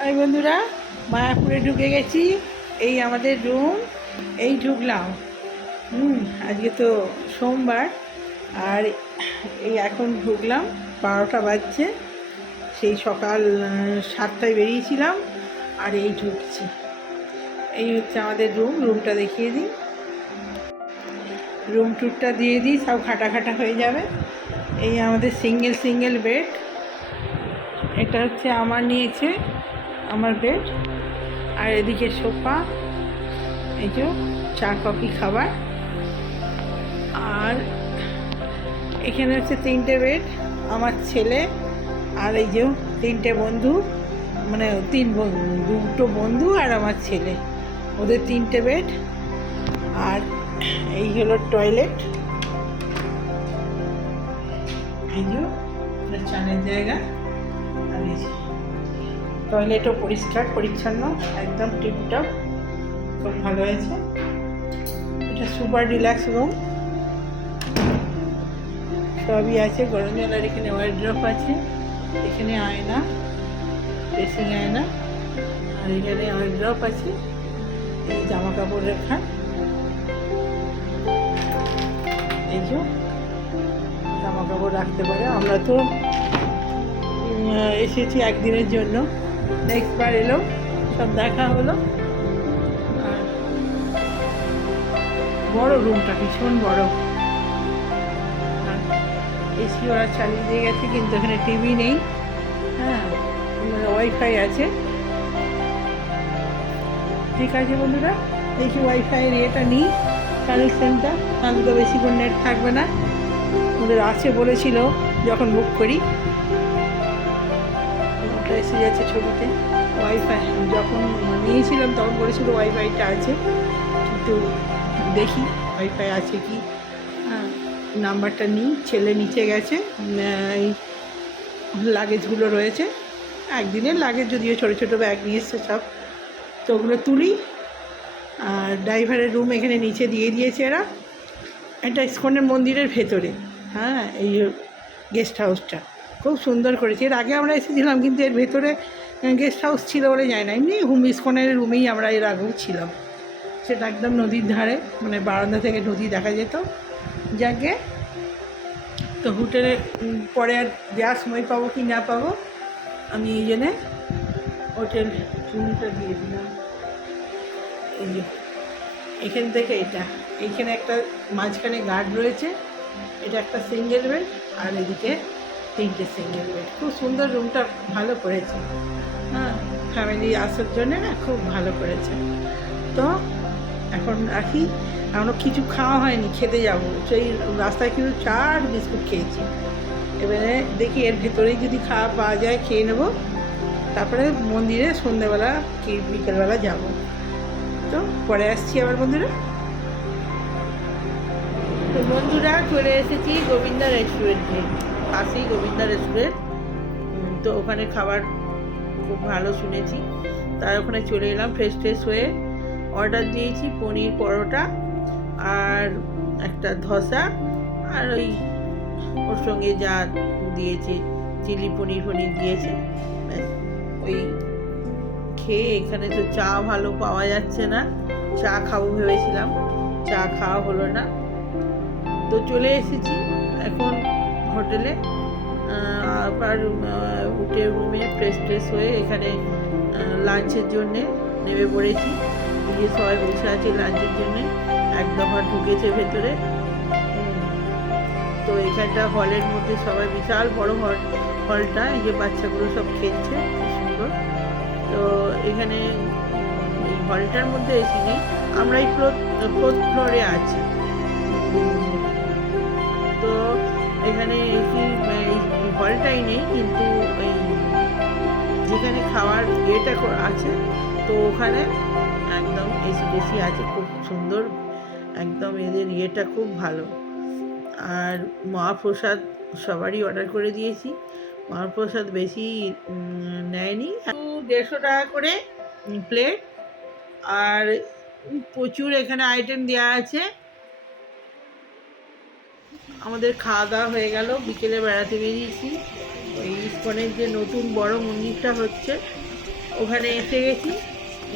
এই বন্ধুরা, মায়াপুরে ঢুকে গেছি। এই আমাদের রুম, এই ঢুকলাম। আজকে তো সোমবার, আর এই এখন ঢুকলাম। 12টা বাজছে। সেই সকাল 7টায় বেরিয়েছিলাম, আর এই ঢুকছি। এই হচ্ছে আমাদের রুমটা দেখিয়ে দিই। রুম টুরটা দিয়ে দিই, সব খাটা হয়ে যাবে। এই আমাদের সিঙ্গেল বেড। এটা হচ্ছে আমার নিয়েছে, আমার বেড। আর এদিকে সোফা, এই যে চা কফি খাবার। আর এখানে হচ্ছে 3টে বেড, আমার ছেলে আর এই যে 3টে বন্ধু, মানে 2টো বন্ধু আর আমার ছেলে, ওদের 3টে বেড। আর এই হলো টয়লেট, এই যে চানের জায়গা। আর এই টয়লেটও পরিষ্কার পরিচ্ছন্ন, একদম টিপটপ, খুব ভালো হয়েছে। এটা সুপার ডিলাক্স রুম, সবই আছে। গরম জল, আর এখানে ওয়ার্ড্রপ আছে, এখানে আয়না, ড্রেসিং আয়না, আর এখানে ওয়ার্ড্রপ আছে, এই জামা কাপড় রাখা। এই যে জামা কাপড় রাখতে পারে। আমরা তো এসেছি একদিনের জন্য, নেক্সট বার এলো, সব দেখা হলো। আর বড় রুমটা, ভীষণ বড়। এসি ওরা চালিয়ে দিয়ে গেছে, কিন্তু এখানে টিভি নেই। হ্যাঁ, ওয়াইফাই আছে। ঠিক আছে বন্ধুরা, দেখি ওয়াইফাইয়ের ইয়েটা নিই, কানেকশানটা, তাহলে তো বেশিক্ষণ নেট থাকবে না। ওদের আছে বলেছিল যখন বুক করি। ওটা এসে যাচ্ছে ছবিতে। ওয়াইফাই যখন নিয়েছিলাম তখন বলেছিল ওয়াইফাইটা আছে, কিন্তু দেখি ওয়াইফাই আছে কি। হ্যাঁ, নাম্বারটা নিই। ছেলে নিচে গেছে, এই লাগেজগুলো রয়েছে, একদিনের লাগেজ, যদিও ছোটো ছোটো ব্যাগ নিয়ে এসছে সব, তো ওগুলো তুলি। আর ড্রাইভারের রুম এখানে নিচে দিয়ে দিয়েছে এরা। এটা ইস্কনের মন্দিরের ভেতরে। হ্যাঁ, এই গেস্ট হাউসটা খুব সুন্দর করেছে। এর আগে আমরা এসেছিলাম, কিন্তু এর ভেতরে গেস্ট হাউস ছিল বলে যায় না, এমনি ইস্কনের রুমেই আমরা এর আগেও ছিলাম। সেটা একদম নদীর ধারে, মানে বারান্দা থেকে নদী দেখা যেত। যাকে তো হোটেলে পরে আর যাওয়ার সময় পাবো কি না পাবো, আমি এই জন্যে হোটেল রুমটা দিয়ে দিলাম। এই যে এখান থেকে এইখানে একটা মাঝখানে গার্ড রয়েছে। এটা একটা সিঙ্গেল বেড, আর এদিকে 3টে সিঙ্গেল বেড। খুব সুন্দর রুমটা, ভালো করেছে। হ্যাঁ, ফ্যামিলি আসার জন্যে না, খুব ভালো করেছে। তো এখন রাখি, এখনও কিছু খাওয়া হয়নি, খেতে যাবো। সেই রাস্তায় কিন্তু চা আর বিস্কুট খেয়েছি। এবারে দেখি এর ভেতরেই যদি খাওয়া পাওয়া যায় খেয়ে নেবো, তারপরে মন্দিরে সন্ধ্যেবেলা কি বিকেলবেলা যাব। তো পরে আসছি আবার বন্ধুরা। তো বন্ধুরা, চলে এসেছি গোবিন্দা রেস্টুরেন্টে, পাশেই গোবিন্দা রেস্টুরেন্ট। তো ওখানে খাবার খুব ভালো শুনেছি, তাই ওখানে চলে এলাম। ফ্রেশ হয়ে অর্ডার দিয়েছি পনির পরোটা আর একটা ধোসা, আর ওর সঙ্গে যা দিয়েছে চিলি পনির দিয়েছে। ওই খেয়ে, এখানে তো চা ভালো পাওয়া যাচ্ছে না, চা খাবো ভেবেছিলাম, চা খাওয়া হলো না। তো চলে এসেছি এখন হোটেলে। আবার উঠে রুমে ফ্রেশ হয়ে এখানে লাঞ্চের জন্যে নেমে পড়েছি। গিয়ে সবাই বসে আছে লাঞ্চের জন্যে, এক দফা ঢুকেছে ভেতরে। তো এখানটা হলের মধ্যে সবাই, বিশাল বড় হলটা, এই যে বাচ্চাগুলো সব খেলছে, খুব সুন্দর। তো এখানে এই হলটার মধ্যে এসে নেই, আমরা এই ফোর্থ ফ্লোরে আছি। তো এখানে এই হলটাই নেই, কিন্তু এই যেখানে খাওয়ার ইয়েটা আছে, তো ওখানে একদম এসি আছে, খুব সুন্দর, একদম এদের ইয়েটা খুব ভালো। আর মহাপ্রসাদ সবারই অর্ডার করে দিয়েছি। মহাপ্রসাদ বেশি নেয়নি, 150 টাকা করে প্লেট। আর প্রচুর এখানে আইটেম দেওয়া আছে। আমাদের খাওয়া দাওয়া হয়ে গেল, বিকেলে বেড়াতে বেরিয়েছি। ওই ইস্কনের যে নতুন বড় মন্দিরটা হচ্ছে, ওখানে এসে গেছি।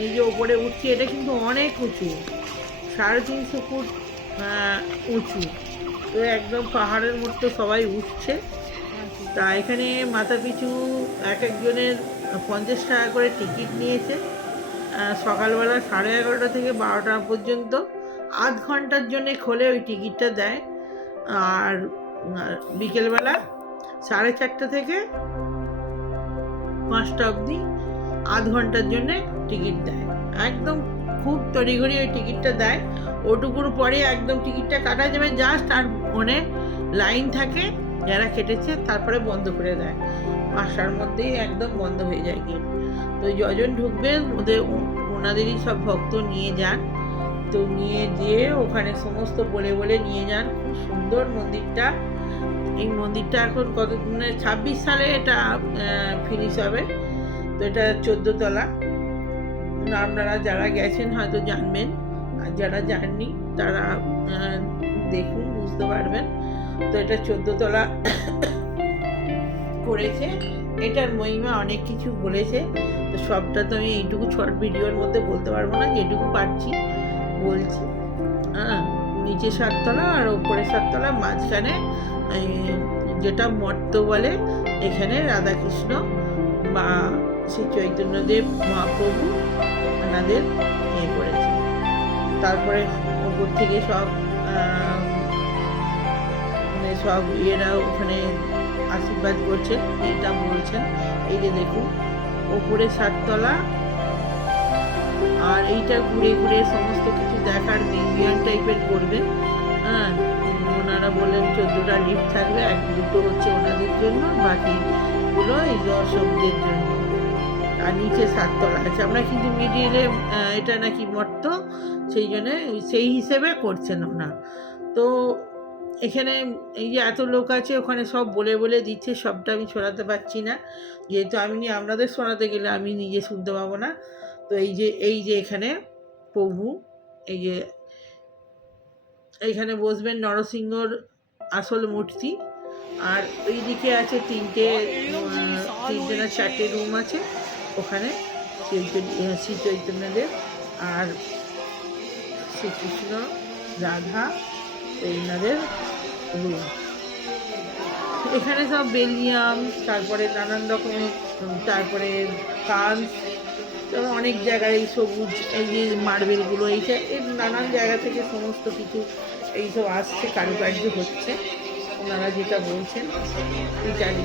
এই যে ওপরে উঠছি, এটা কিন্তু অনেক উঁচু, 350 ফুট উঁচু। তো একদম পাহাড়ের মতো সবাই উঠছে। তা এখানে মাথা পিছু এক একজনের 50 টাকা করে টিকিট নিয়েছে। সকালবেলা 11:30 থেকে 12টা পর্যন্ত আধ ঘন্টার জন্যে খোলে ওই টিকিটটা দেয়। আর বিকেলবেলা 4:30 থেকে 5টা অবধি আধ ঘন্টার জন্যে টিকিট দেয়। একদম খুব তড়িঘড়ি ওই টিকিটটা দেয়। ওটুকুর পরে একদম টিকিটটা কাটা যাবে জাস্ট, আর ফোনে লাইন থাকে যারা কেটেছে, তারপরে বন্ধ করে দেয়। 5টার মধ্যেই একদম বন্ধ হয়ে যায় গেট। তো যজন ঢুকবেন ওনাদেরই সব ভক্ত নিয়ে যান। তো নিয়ে যেয়ে ওখানে সমস্ত বলে বলে নিয়ে যান। খুব সুন্দর মন্দিরটা। এই মন্দিরটা এখন 26 সালে এটা ফিনিশ হবে। তো এটা 14 তলা। আপনারা যারা গেছেন হয়তো জানবেন, আর যারা যাননি তারা দেখুন, বুঝতে পারবেন। তো এটা 14 তলা করেছে। এটার মহিমা অনেক কিছু বলেছে, তো সবটা তো আমি এইটুকু শর্ট ভিডিওর মধ্যে বলতে পারবো না, যেটুকু পারছি বলছি। নিচে 7 তলা আর ওপরে 7 তলা, মাঝখানে যেটা মর্ত বলে, এখানে রাধাকৃষ্ণ বা শ্রী চৈতন্যদেব মহাপ্রভু ওনাদের করেছে। তারপরে ওপর থেকে সব সব ইয়েরা ওখানে আশীর্বাদ করছেন, এটা বলছেন। এই যে দেখুন ওপরে 7 তলা, আর এইটা ঘুরে ঘুরে সমস্ত কিছু দেখার মিউজিয়াম টাইপের করবেন। ওনারা বললেন 14টা লিফট থাকবে, 2টো হচ্ছে ওনাদের জন্য, বাকিগুলো এই দর্শকদের জন্য। আর নিচে 7 তলা আছে। আমরা কিন্তু মিডিলে এটা নাকি মর্ত, সেই জন্যে সেই হিসেবে করছেন ওনার। তো এখানে এই যে এত লোক আছে, ওখানে সব বলে বলে দিচ্ছে, সবটা আমি শোনাতে পারছি না, যেহেতু আপনাদের শোনাতে গেলে আমি নিজে শুনতে পাবো না। তো এই যে এখানে প্রভু, এই যে এইখানে বসবেন নরসিংহর আসল মূর্তি। আর ওই দিকে আছে 3টে না 4টে রুম আছে ওখানে, শ্রী চৈতন্যদেব আর শ্রীকৃষ্ণ, রাধা, এইনাদের রুম। এখানে সব বেলিয়াম, তারপরে নানান রকমের, তারপরে কাঁচ, অনেক জায়গায় এই সবুজ, এই যে মার্বেলগুলো, এইটা এই নানান জায়গা থেকে সমস্ত কিছু এইসব আসছে, কারুকার্য হচ্ছে। ওনারা যেটা বলছেন, ইটালি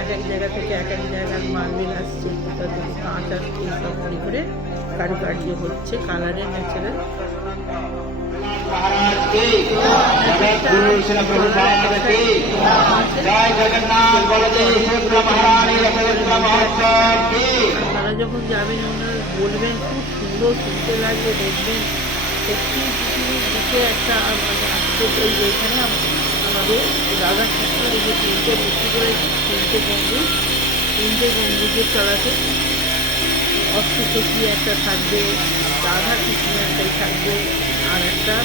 এক এক জায়গা থেকে এক এক জায়গার মার্বেল আসছে, কোথা থেকে কাঁচ আসছে, এইসব করে করে কারুকার্য হচ্ছে, কালারের ন্যাচারাল। আপনারা যখন যাবেন ওনারা বলবেন, খুব সুন্দর শুনতে লাগবে, দেখবেন সত্যি পৃথিবীর দিকে একটা মানে আশ্চর্য। যেখানে আমাদের রাধাকৃষ্ণের এই যে 3টে মূর্তি করেছে, 3টে গম্বুজের তলাতে অষ্টসখী একটা থাকবে, রাধাকৃষ্ণ একটাই থাকবে, আর একটা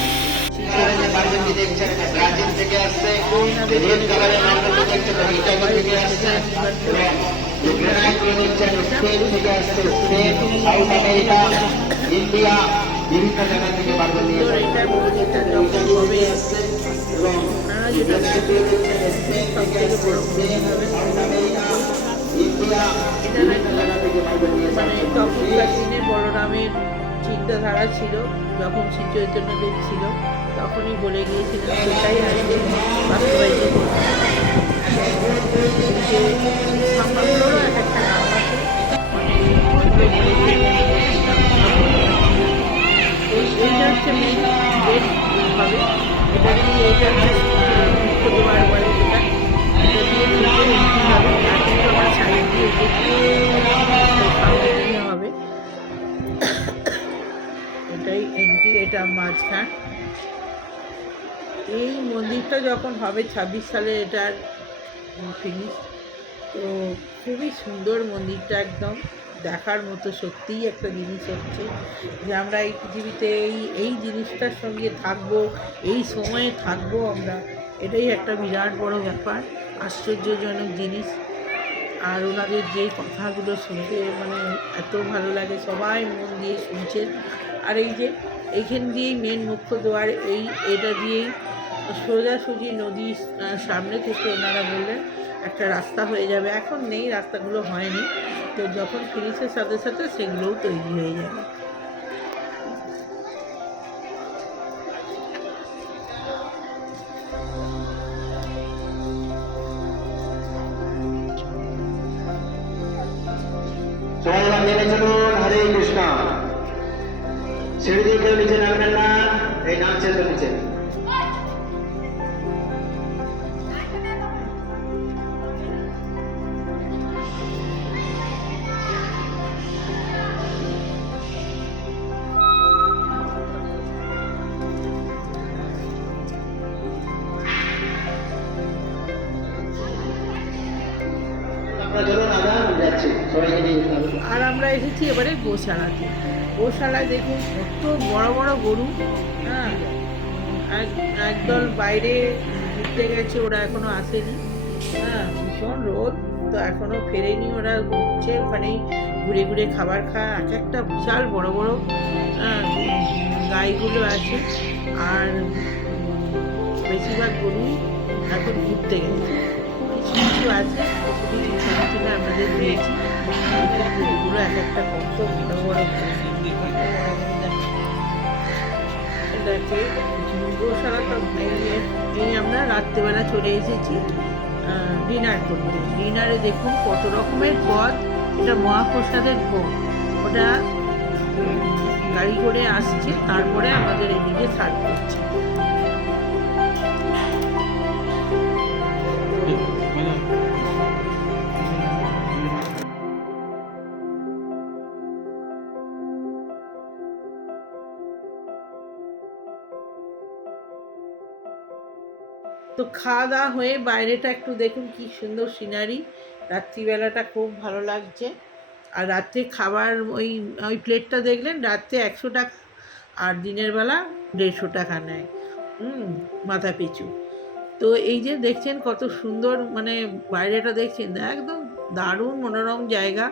ইন্ডিয়া বিভিন্ন জায়গা থেকে মানে তখনকার দিনে বলরামের চিন্তাধারা ছিল, যখন শ্রী চৈতন্যদেব ছিল তখনই বলে গিয়েছিলেন, সেটাই আজকে বাস্তবায়িত করছে। ঠাম্মাগুলোরও এক একটা নাম আছে, এইটা হচ্ছে মেন গেট হবে। এটা দিয়ে এইটা হচ্ছে দুয়ার বলে, যেটা এটা দিয়ে ঢুকে এন্ট্রি হবে। আর কিন্তু আমার সাইড দিয়ে সামনে দিয়ে হবে, এটাই এন্ট্রি, এটা মাঝখান। এই মন্দিরটা যখন হবে 26 সালে এটার ফিনিশ। তো খুবই সুন্দর মন্দিরটা, একদম দেখার মতো সত্যিই একটা জিনিস হচ্ছে যে আমরা এই পৃথিবীতে এই জিনিসটার সঙ্গে থাকবো, এই সময়ে থাকবো আমরা, এটাই একটা বিরাট বড় ব্যাপার, আশ্চর্যজনক জিনিস। আর ওনাদের যে কথাগুলো শুনতে মানে এত ভালো লাগে, সবাই মন দিয়ে শুনছেন। আর এই যে এইখান দিয়েই মেন মুখ্য দ্বার, এটা দিয়েই সোজাসুজি নদীর সামনে থেকে ওনারা বললেন একটা রাস্তা হয়ে যাবে। এখন নেই, রাস্তাগুলো হয়নি, তো যখন ফিনিশের সাথে সাথে সেগুলোও তৈরি হয়ে যাবে। সবাই এবার নেমে চলুন। হরে কৃষ্ণ। সিঁড়ি দিয়ে কেউ নিচে নামবেন না, এই নামছে তো নিচে। আমরা চলুন, আগান যাচ্ছি, সবাইকে নিয়ে যেতে হবে। আর আমরা এসেছি এবারে গোশালাতে। গোশালায় দেখুন কত বড় বড় গরু। হ্যাঁ, একদল বাইরে ঘুরতে গেছে, ওরা এখনো আসেনি। হ্যাঁ, ভীষণ রোদ, তো এখনো ফেরেনি, ওরা ঘুরছে ওখানেই, ঘুরে ঘুরে খাবার খায়। এক একটা বিশাল বড় বড় গাইগুলো আছে। আর বেশিরভাগ গরু এখন ঘুরতে গেছে, কিছু কিছু আছে, কিছু কিছু ছোটো ছোটো আমাদের দিয়েছি। গরুগুলো এক একটা কত বড় বড় গোশালাটা। এই আমরা রাত্রেবেলা চলে এসেছি ডিনার করতে। ডিনারে দেখুন কত রকমের পদ, এটা মহাপ্রসাদের ভোগ। ওটা গাড়ি করে আসছে, তারপরে আমাদের এদিকে সার্ভ করছে। তো খাওয়া দাওয়া হয়ে বাইরেটা একটু দেখুন কি সুন্দর সিনারি। রাত্রিবেলাটা খুব ভালো লাগছে। আর রাত্রে খাবার ওই ওই প্লেটটা দেখলেন, রাত্রে 100 টাকা, আর দিনের বেলা 150 টাকা নেয় মাথা পিছু। তো এই যে দেখছেন কত সুন্দর, মানে বাইরেটা দেখছেন একদম দারুণ মনোরম জায়গা।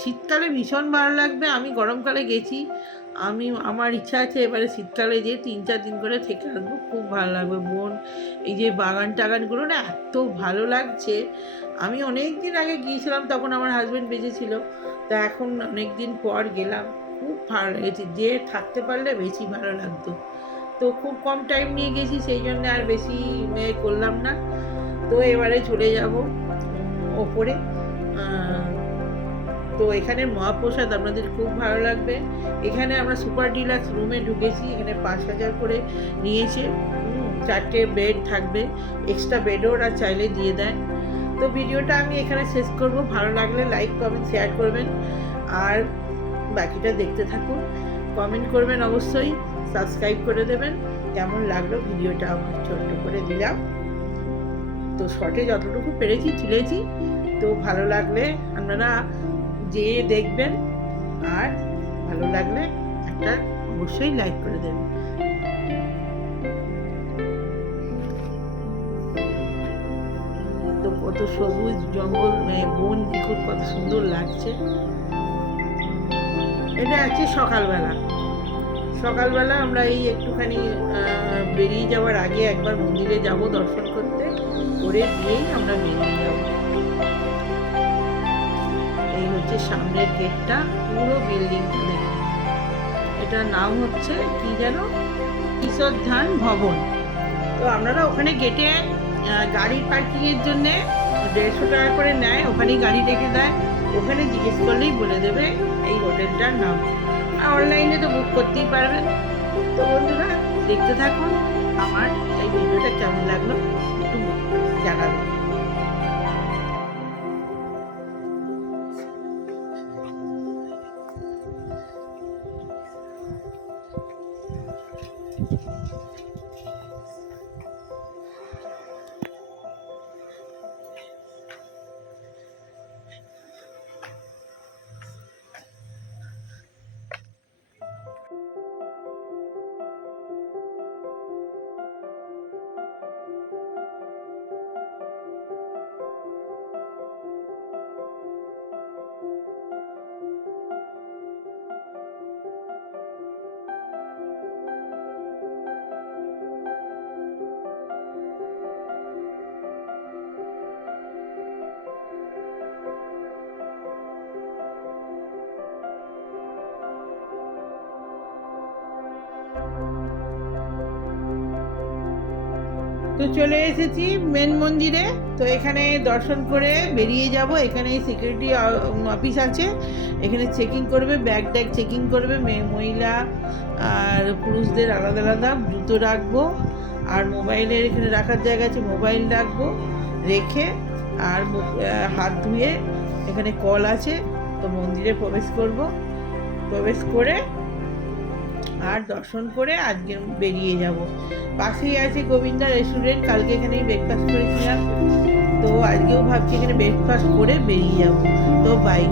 শীতকালে ভীষণ ভালো লাগবে। আমি গরমকালে গেছি, আমার ইচ্ছা আছে এবারে শীতকালে যেয়ে 3-4 দিন করে থেকে আসবো, খুব ভালো লাগবে। এই যে বাগান টাগানগুলো না এত ভালো লাগছে। আমি অনেক দিন আগে গিয়েছিলাম, তখন আমার হাজব্যান্ড বেঁচে ছিল। তা এখন অনেক দিন পর গেলাম, খুব ভালো লেগেছে। যে থাকতে পারলে বেশি ভালো লাগতো। তো খুব কম টাইম নিয়ে গেছি, সেই জন্য আর বেশি করলাম না। তো এবারে চলে যাব ওপরে। তো এখানে মহাপ্রসাদ আপনাদের খুব ভালো লাগবে। এখানে আমরা সুপার ডিলাক্স রুমে ঢুকেছি, এখানে 5,000 করে নিয়েছে। 4টে বেড থাকবে, এক্সট্রা বেডও ওরা চাইলে দিয়ে দেয়। তো ভিডিওটা আমি এখানে শেষ করব। ভালো লাগলে লাইক কমেন্ট শেয়ার করবেন, আর বাকিটা দেখতে থাকুন। কমেন্ট করবেন অবশ্যই, সাবস্ক্রাইব করে দেবেন। কেমন লাগলো ভিডিওটা আমার ছোট্ট করে দিলাম। তো শর্টে যতটুকু পেরেছি তুলেছি। তো ভালো লাগলে আপনারা যেয়ে দেখবেন, আর ভালো লাগলে একটা অবশ্যই লাইক করে দেবেন। তো কত সবুজ জঙ্গল, বন, দেখুন কত সুন্দর লাগছে। এটা আছে সকালবেলা আমরা এই একটুখানি বেরিয়ে যাওয়ার আগে একবার মন্দিরে যাব দর্শন করতে, করে দিয়েই আমরা বেরিয়ে যাব। এই হচ্ছে সামনের গেটটা, পুরো বিল্ডিংটা দেখুন। এটার নাম হচ্ছে কি যেন, কিশোর ধান ভবন। তো আপনারা ওখানে গেটে গাড়ির পার্কিংয়ের জন্যে 150 টাকা করে নেয়, ওখানেই গাড়ি রেখে দেয়। ওখানে জিজ্ঞেস করলেই বলে দেবে এই হোটেলটার নাম। আর অনলাইনে তো বুক করতেই পারবেন। তো বন্ধুরা দেখতে থাকুন, আমার এই ভিডিওটা কেমন লাগলো একটু জানাবেন। তো চলে এসেছি মেন মন্দিরে। তো এখানে দর্শন করে বেরিয়ে যাব। এখানে সিকিউরিটি অফিস আছে, এখানে চেকিং করবে, ব্যাগ ট্যাগ চেকিং করবে, মহিলা আর পুরুষদের আলাদা আলাদা। জুতো রাখবো আর মোবাইলের এখানে রাখার জায়গা আছে, মোবাইল রাখবো, রেখে আর হাত ধুয়ে এখানে কল আছে। তো মন্দিরে প্রবেশ করব, প্রবেশ করে আর দর্শন করে আজকে বেরিয়ে যাব। পাশেই আছে গোবিন্দা রেস্টুরেন্ট, কালকে এখানেই ব্রেকফাস্ট করেছিলাম। তো আজকেও ভাবছি এখানে ব্রেকফাস্ট করে বেরিয়ে যাব। তো বাই।